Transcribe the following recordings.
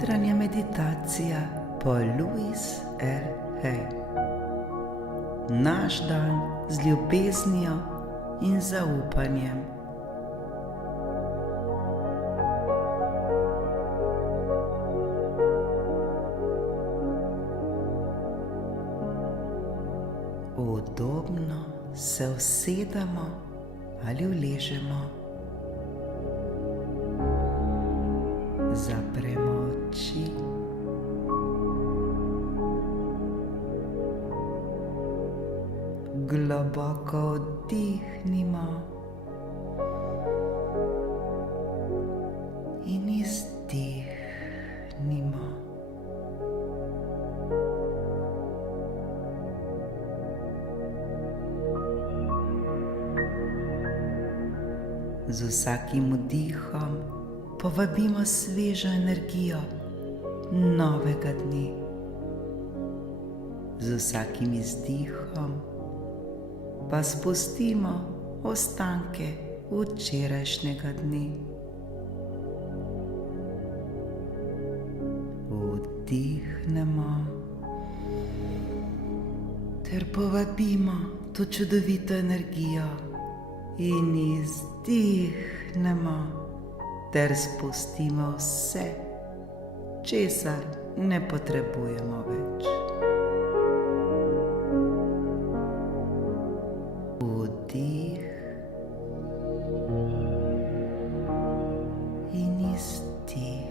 Jutranja meditacija po Louise R. Hay. Naš dan z ljubeznijo in zaupanjem. Udobno se usedemo ali uležemo. Zapremo oči. Globoko vdihnimo in izdihnimo. Z vsakim vdihom povabimo svežo energijo novega dne. Z vsakim izdihom pa spustimo ostanke včerajšnjega dne. Vdihnemo ter povabimo to čudovito energijo in izdihnemo ter spustimo vse, česar ne potrebujemo več. Vdih in izdih.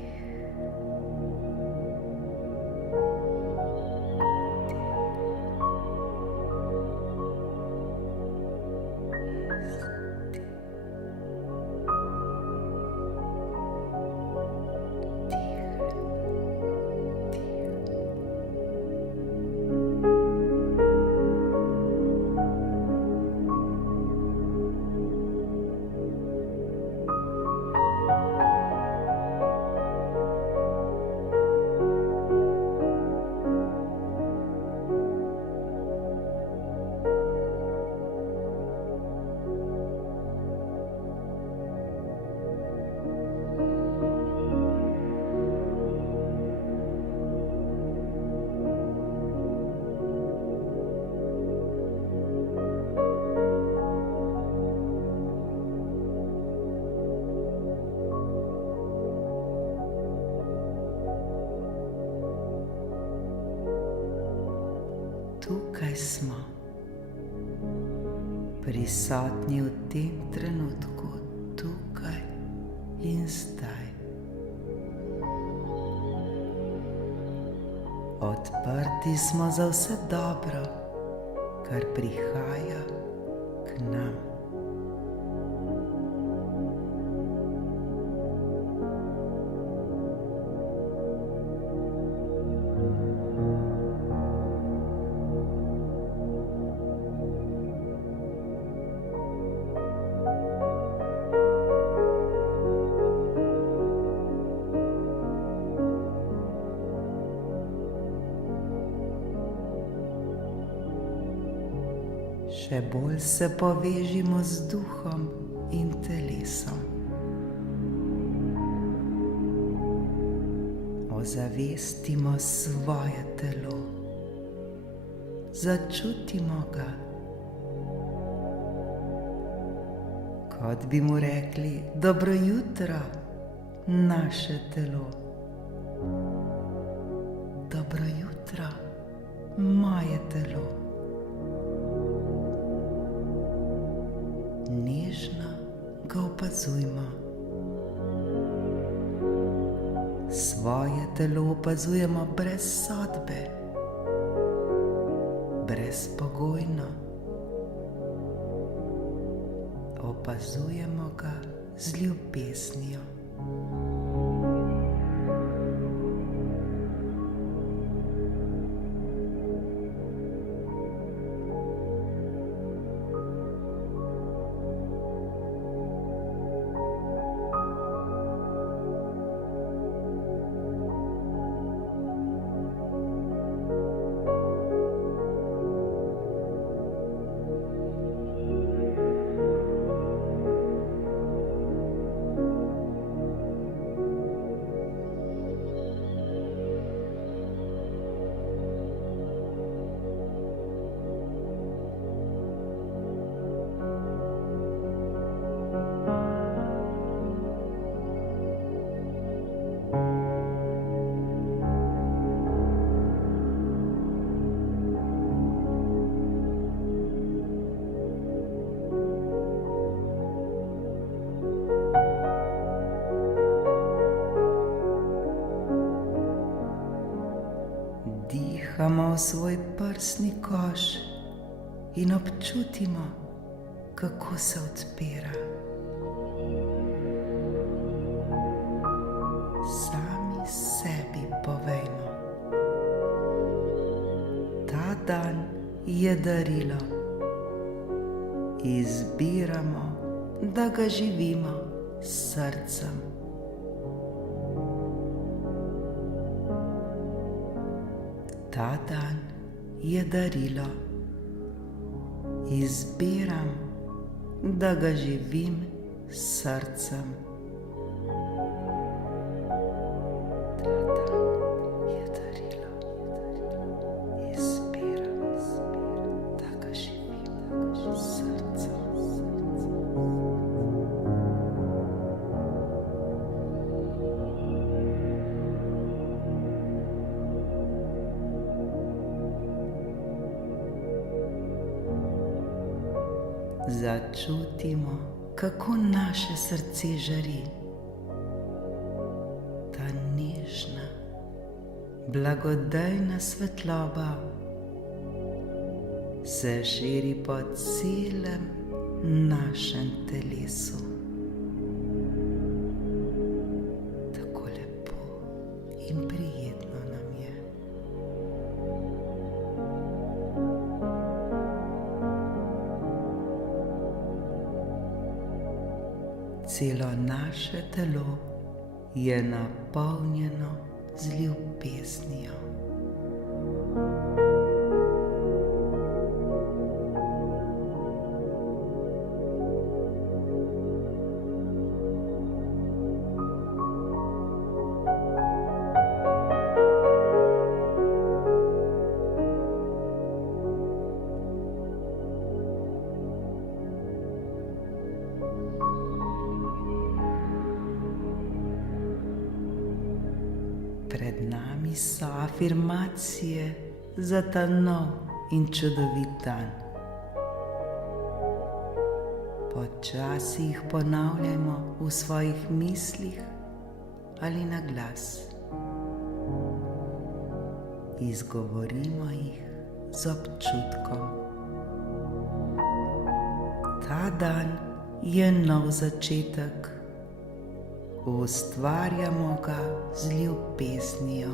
Tukaj smo, prisotni v tem trenutku, tukaj in zdaj. Odprti smo za vse dobro, kar prihaja k nam. Še bolj se povežimo z duhom in telesom. Ozavestimo svoje telo, začutimo ga, kot bi mu rekli: dobro jutro, naše telo. Dobro jutro, moje telo. Nežno ga opazujmo. Svoje telo opazujemo brez sodbe, brezpogojno. Opazujemo ga z ljubeznijo. svoj prsni koš in občutimo, kako se odpira. Sami sebi povejmo: ta dan je darilo. Izbiramo, da ga živimo s srcem. Ta dan je darilo. Izbiram, da ga živim s srcem. Ta dan je darilo. Izbiram, da ga živim s srcem. Začutimo, kako naše srce žari. Ta nežna, blagodejna svetloba se širi po celem našem telesu. Tako lepo in prijetno nam je. Celo naše telo je napolnjeno z ljubeznijo. Pred nami so afirmacije za ta nov in čudovit dan. Počasi jih ponavljajmo v svojih mislih ali na glas. Izgovorimo jih z občutkom. Ta dan je nov začetek. Ustvarjamo ga z ljubeznijo.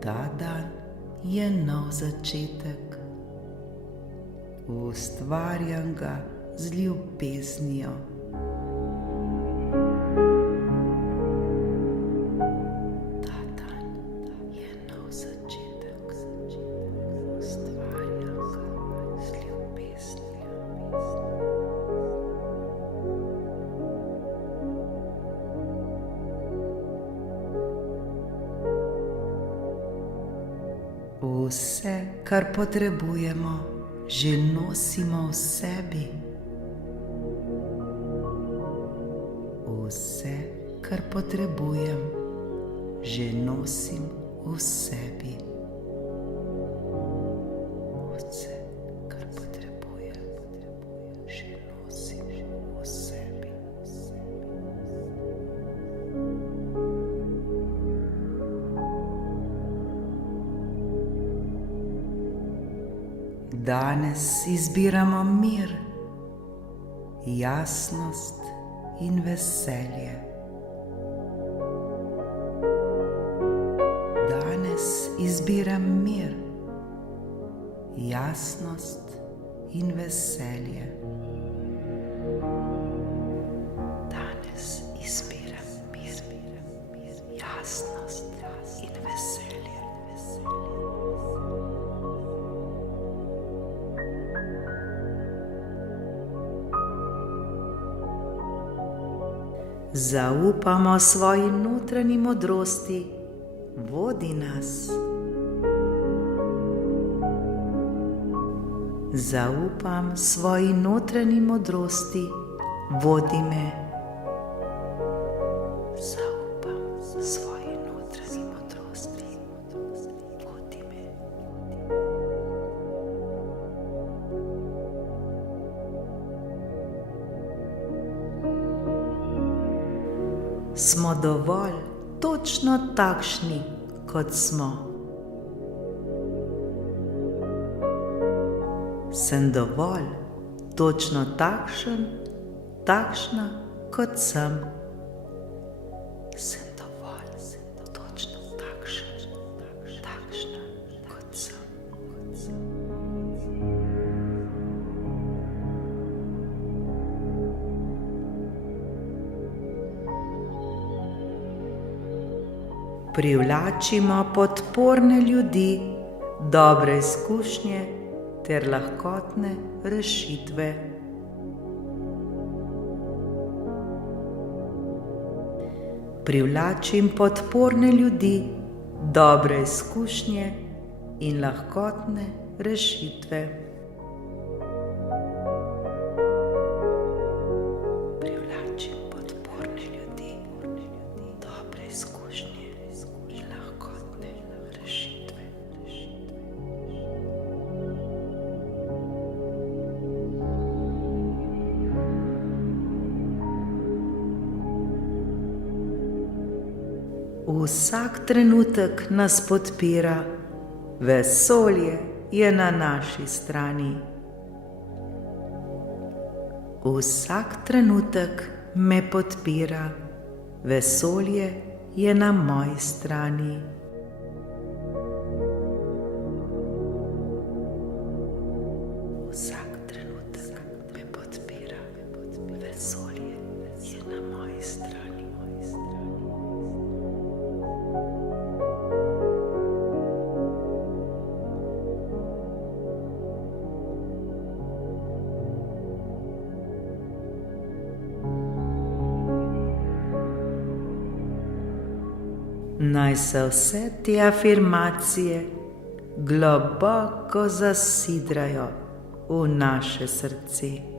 Ta dan je nov začetek. Ustvarjam ga z ljubeznijo. Ta dan je nov začetek. Ustvarjam ga z ljubeznijo. Vse, kar potrebujemo, že nosimo v sebi. Vse, kar potrebujem, že nosim v sebi. Vse, kar potrebujem, že nosim v sebi. Danes izbiramo mir, jasnost in veselje. Danes izbiram mir, jasnost in veselje. Danes izbiram mir, jasnost in veselje. Zaupamo svoji notranji modrosti, vodi nas. Zaupam svoji notranji modrosti, vodi me. Zaupam svoji notranji modrosti, vodi me. Smo dovolj točno takšni, kot smo. Sem dovolj, točno takšen, takšna, kot sem. Sem dovolj, točno takšen, takšna, kot sem. Privlačimo podporne ljudi, dobre izkušnje ter lahkotne rešitve. Privlačim podporne ljudi, dobre izkušnje in lahkotne rešitve. Privlačim podporne ljudi, dobre izkušnje in lahkotne rešitve. Vsak trenutek nas podpira, vesolje je na naši strani. Vsak trenutek me podpira, vesolje je na moji strani. Vsak trenutek me podpira, vesolje je na moji strani. Naj se vse te afirmacije globoko zasidrajo v naše srce.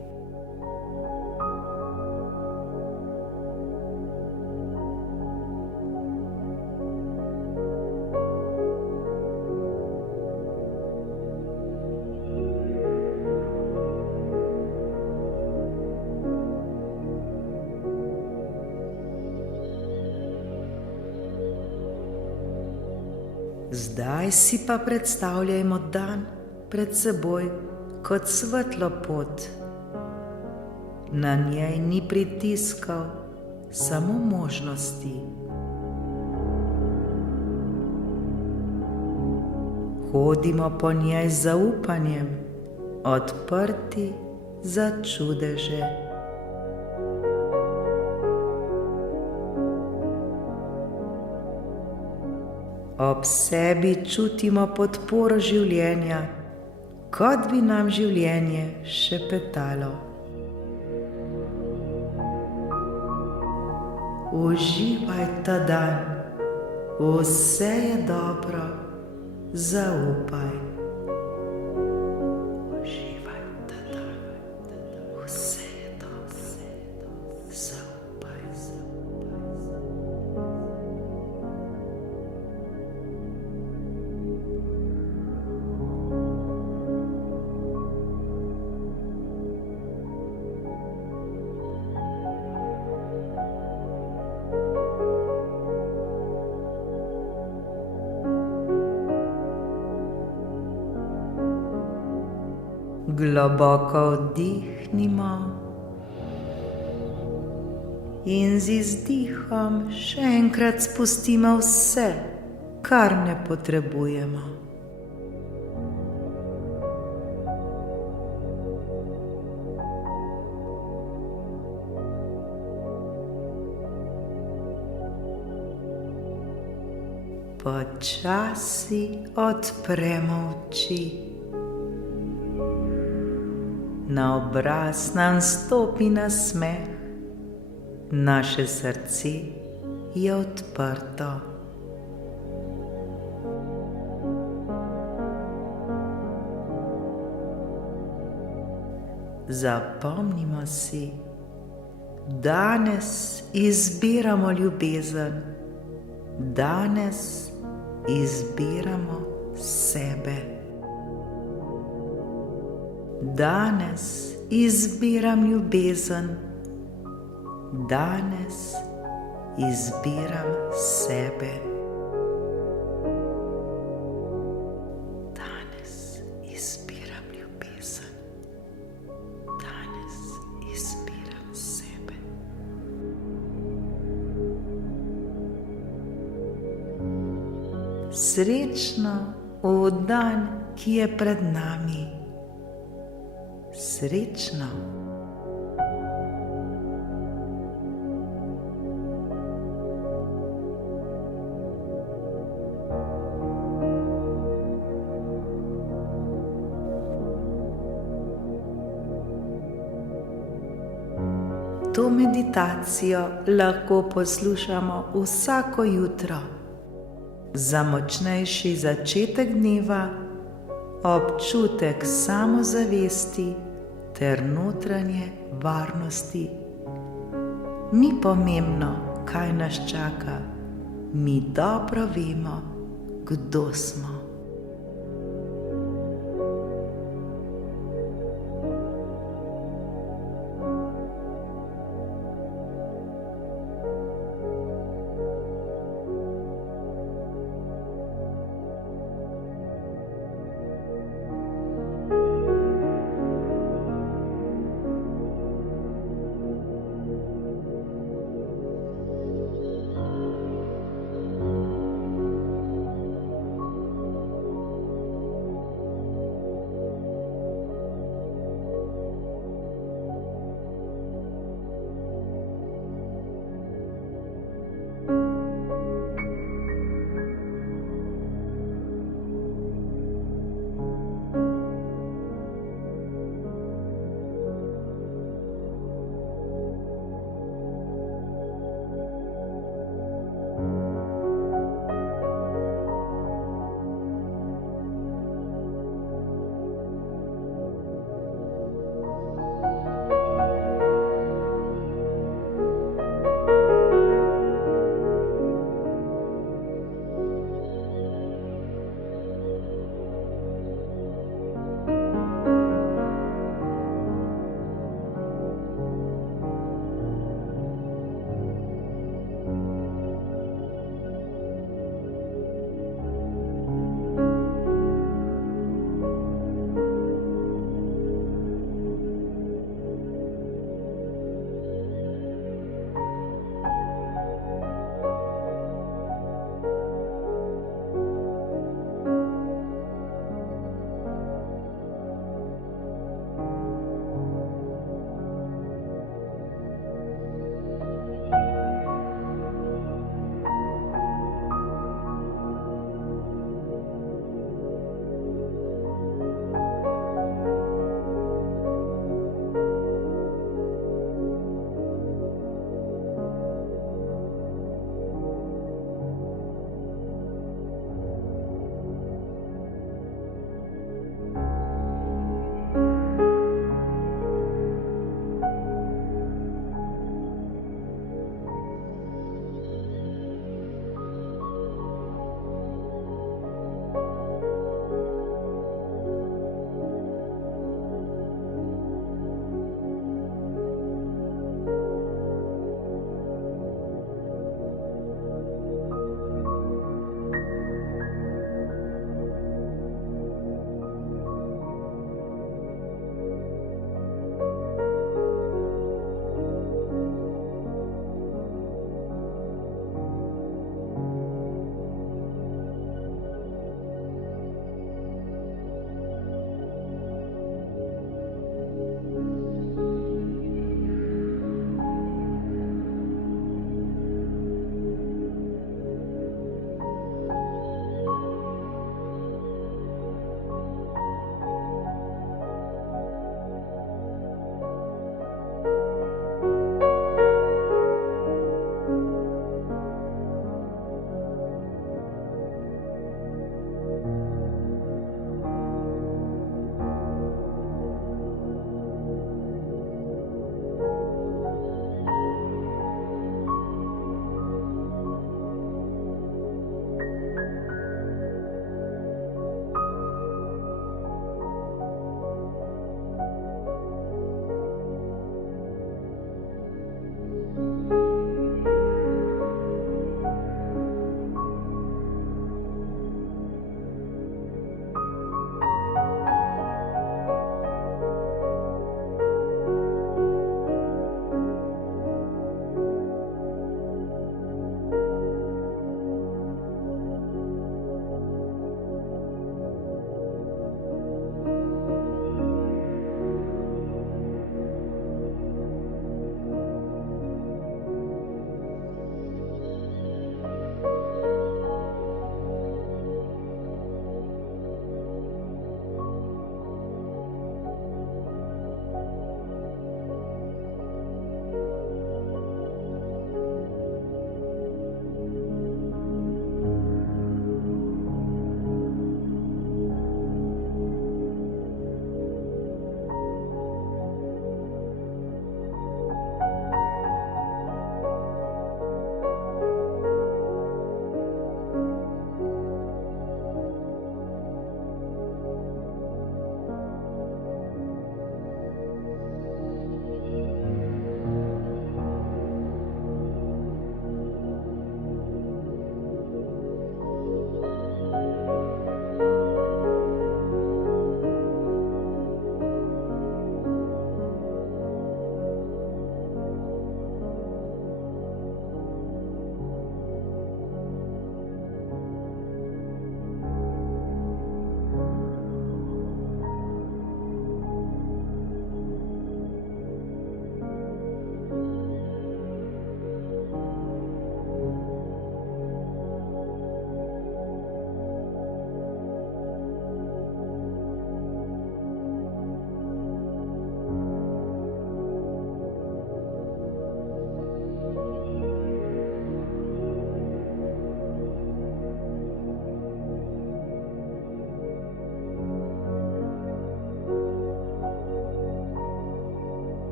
Zdaj si pa predstavljajmo dan pred seboj kot svetlo pot. Na njej ni pritiskov, samo možnosti. Hodimo po njej z zaupanjem, odprti za čudeže. Ob sebi čutimo podporo življenja, kot bi nam življenje šepetalo. Uživaj ta dan, vse je dobro, zaupaj. Uživaj ta dan, vse je dobro, zaupaj. Globoko vdihnimo in z izdihom še enkrat spustimo vse, kar ne potrebujemo. Počasi odpremo oči. Na obraz nam stopi nasmeh, naše srce je odprto. Zapomnimo si, danes izbiramo ljubezen, danes izbiramo sebe. Danes izbiram ljubezen, danes izbiram sebe. srečno v dan, ki je pred nami. Srečno. To meditacijo lahko poslušamo vsako jutro. Za močnejši začetek dneva, občutek samozavesti ter notranje varnosti. Ni pomembno, kaj nas čaka, mi dobro vemo, kdo smo.